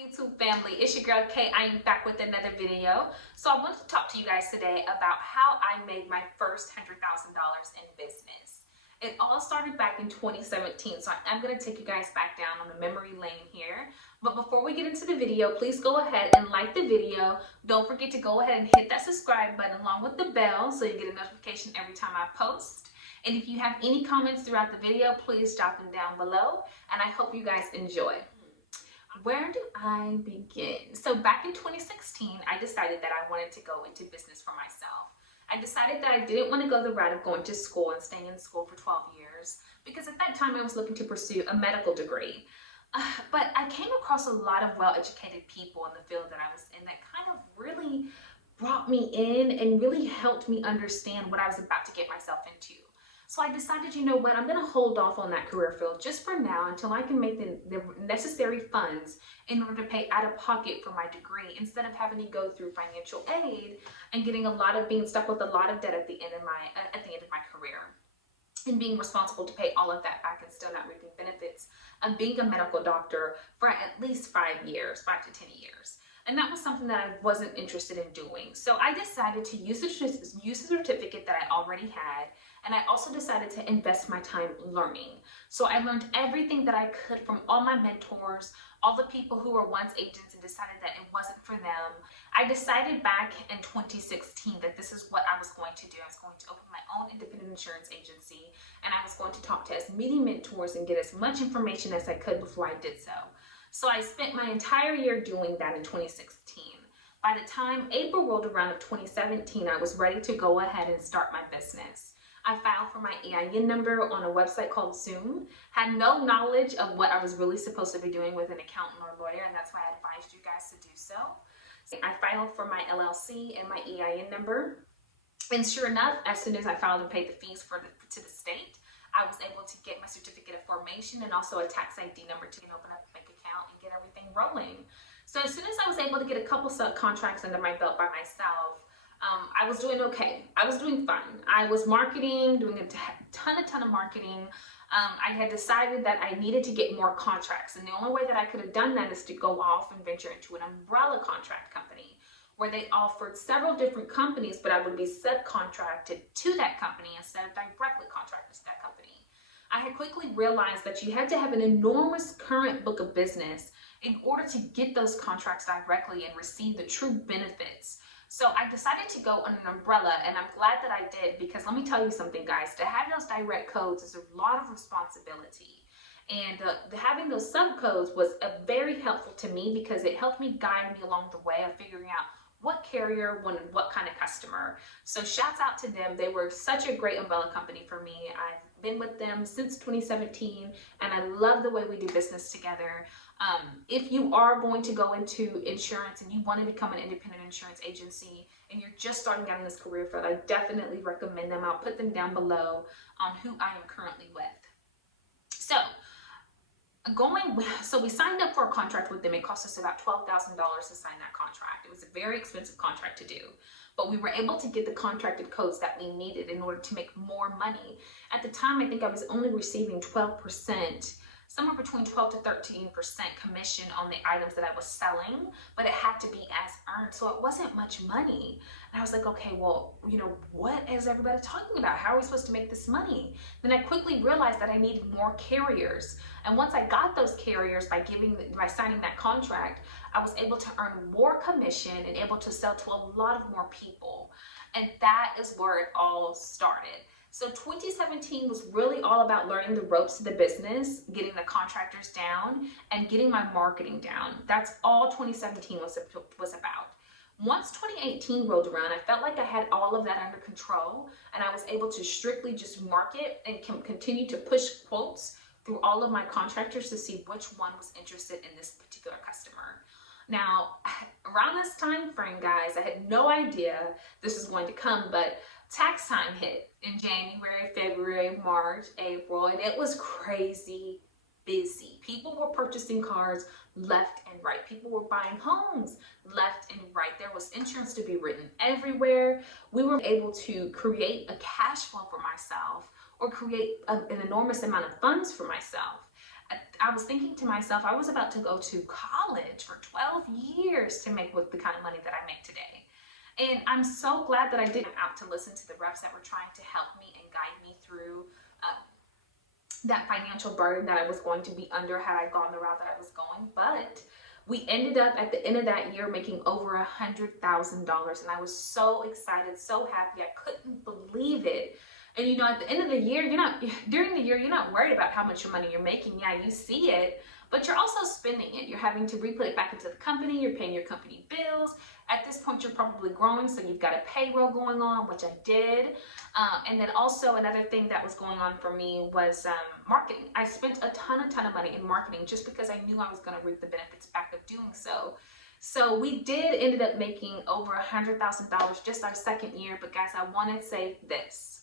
YouTube family, it's your girl Kay. I am back with another video. So I wanted to talk to you guys today about how I made my first $100,000 in business. It all started back in 2017, so I'm going to take you guys back down on the memory lane here. But before we get into the video, please go ahead and like the video. Don't forget to go ahead and hit that subscribe button along with the bell so you get a notification every time I post. And if you have any comments throughout the video, please drop them down below, and I hope you guys enjoy. Where do I begin? So back in 2016, I decided that I wanted to go into business for myself. I decided that I didn't want to go the route of going to school and staying in school for 12 years because at that time I was looking to pursue a medical degree. But I came across a lot of well-educated people in the field that I was in that kind of really brought me in and really helped me understand what I was about to get myself into. So I decided, you know what, I'm going to hold off on that career field just for now until I can make the necessary funds in order to pay out of pocket for my degree instead of having to go through financial aid and being stuck with a lot of debt at the end of my career and being responsible to pay all of that back and still not reaping benefits of being a medical doctor for at least 5 years, 5 to 10 years. And that was something that I wasn't interested in doing. So I decided to use the certificate that I already had, and I also decided to invest my time learning. So I learned everything that I could from all my mentors, all the people who were once agents and decided that it wasn't for them. I decided back in 2016 that this is what I was going to do. I was going to open my own independent insurance agency, and I was going to talk to as many mentors and get as much information as I could before I did so. So I spent my entire year doing that in 2016. By the time April rolled around of 2017, I was ready to go ahead and start my business. I filed for my EIN number on a website called Zoom, had no knowledge of what I was really supposed to be doing with an accountant or lawyer, and that's why I advised you guys to do so. I filed for my LLC and my EIN number, and sure enough, as soon as I filed and paid the fees to the state, I was able to get my certificate of formation and also a tax ID number to open up a bank account and get everything rolling. So as soon as I was able to get a couple subcontracts under my belt by myself, I was doing okay. I was doing fine. I was marketing, doing a ton of marketing. I had decided that I needed to get more contracts, and the only way that I could have done that is to go off and venture into an umbrella contract company, where they offered several different companies, but I would be subcontracted to that company instead of directly contracted to that company. I had quickly realized that you had to have an enormous current book of business in order to get those contracts directly and receive the true benefits. So I decided to go on an umbrella, and I'm glad that I did, because let me tell you something, guys. To have those direct codes is a lot of responsibility. And having those subcodes was very helpful to me because it helped me guide me along the way of figuring out what carrier wanted what kind of customer. So shouts out to them. They were such a great umbrella company for me. I've been with them since 2017, and I love the way we do business together. If you are going to go into insurance and you want to become an independent insurance agency and you're just starting out in this career field, I definitely recommend them. I'll put them down below on who I am currently with. So we signed up for a contract with them. It cost us about $12,000 to sign that contract. It was a very expensive contract to do, but we were able to get the contracted codes that we needed in order to make more money. At the time, I think I was only receiving 12%, somewhere between 12 to 13% commission on the items that I was selling, but it had to be as earned, so it wasn't much money. And I was like, okay, well, you know, what is everybody talking about? How are we supposed to make this money? Then I quickly realized that I needed more carriers. And once I got those carriers by signing that contract, I was able to earn more commission and able to sell to a lot of more people. And that is where it all started. So 2017 was really all about learning the ropes of the business, getting the contractors down, and getting my marketing down. That's all 2017 was about. Once 2018 rolled around, I felt like I had all of that under control, and I was able to strictly just market and continue to push quotes through all of my contractors to see which one was interested in this particular customer. Now, around this time frame, guys, I had no idea this was going to come, but tax time hit in January, February, March, April, and it was crazy busy. People were purchasing cars left and right. People were buying homes left and right. There was insurance to be written everywhere. We were able to create a cash flow for myself or create an enormous amount of funds for myself. I was thinking to myself, I was about to go to college for 12 years to make the kind of money that I make today. And I'm so glad that I did out to listen to the reps that were trying to help me and guide me through that financial burden that I was going to be under had I gone the route that I was going. But we ended up at the end of that year making over $100,000, and I was so excited, so happy. I couldn't believe it. And you know, at the end of the year, during the year, you're not worried about how much money you're making. Yeah, you see it, but you're also spending it. You're having to re-put it back into the company. You're paying your company bills. At this point, you're probably growing, so you've got a payroll going on, which I did. And then also another thing that was going on for me was marketing. I spent a ton of money in marketing just because I knew I was going to reap the benefits back of doing so. So we ended up making over $100,000 just our second year. But guys, I want to say this.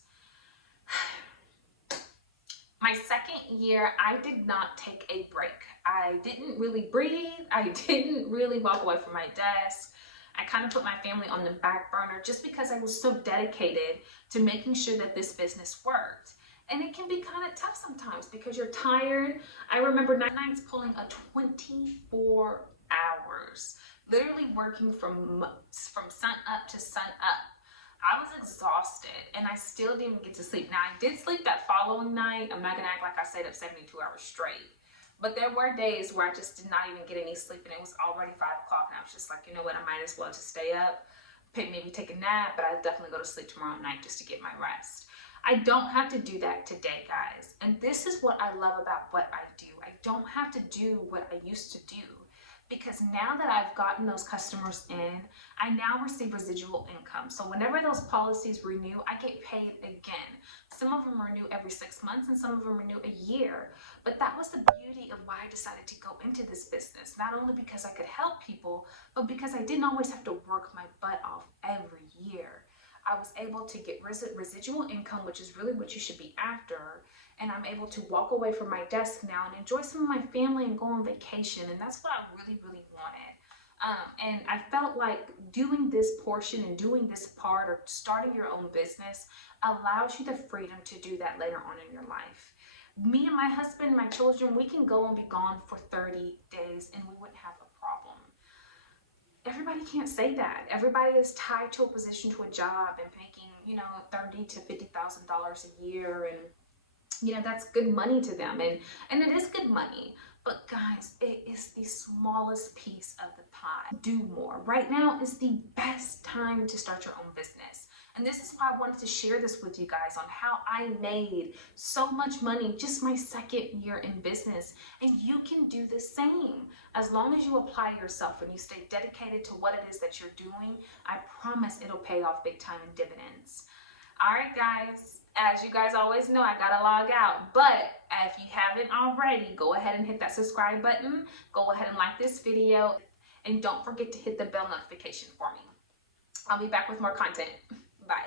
My second year, I did not take a break. I didn't really breathe. I didn't really walk away from my desk. I kind of put my family on the back burner just because I was so dedicated to making sure that this business worked. And it can be kind of tough sometimes because you're tired. I remember nights pulling a 24 hours, literally working from sun up to sun up. I was exhausted and I still didn't get to sleep. Now, I did sleep that following night. I'm not gonna act like I stayed up 72 hours straight. But there were days where I just did not even get any sleep, and it was already 5 o'clock, and I was just like, you know what, I might as well just stay up, maybe take a nap, but I'll definitely go to sleep tomorrow night just to get my rest. I don't have to do that today, guys. And this is what I love about what I do. I don't have to do what I used to do, because now that I've gotten those customers in, I now receive residual income. So whenever those policies renew, I get paid again. Some of them renew every 6 months and some of them renew a year. But that was the beauty of why I decided to go into this business. Not only because I could help people, but because I didn't always have to work my butt off every year. I was able to get residual income, which is really what you should be after. And I'm able to walk away from my desk now and enjoy some of my family and go on vacation. And that's what I really wanted. And I felt like doing this portion and doing this part or starting your own business allows you the freedom to do that later on in your life. Me and my husband, my children, we can go and be gone for 30 days and we wouldn't have a problem. Everybody can't say that. Everybody is tied to a position, to a job, and making, $30,000 to $50,000 a year, and that's good money to them, and it is good money. But guys, it is the smallest piece of the pie. Do more. Right now is the best time to start your own business. And this is why I wanted to share this with you guys on how I made so much money just my second year in business. And you can do the same. As long as you apply yourself and you stay dedicated to what it is that you're doing, I promise it'll pay off big time in dividends. All right, guys. As you guys always know, I gotta log out. But if you haven't already, go ahead and hit that subscribe button. Go ahead and like this video. And don't forget to hit the bell notification for me. I'll be back with more content. Bye.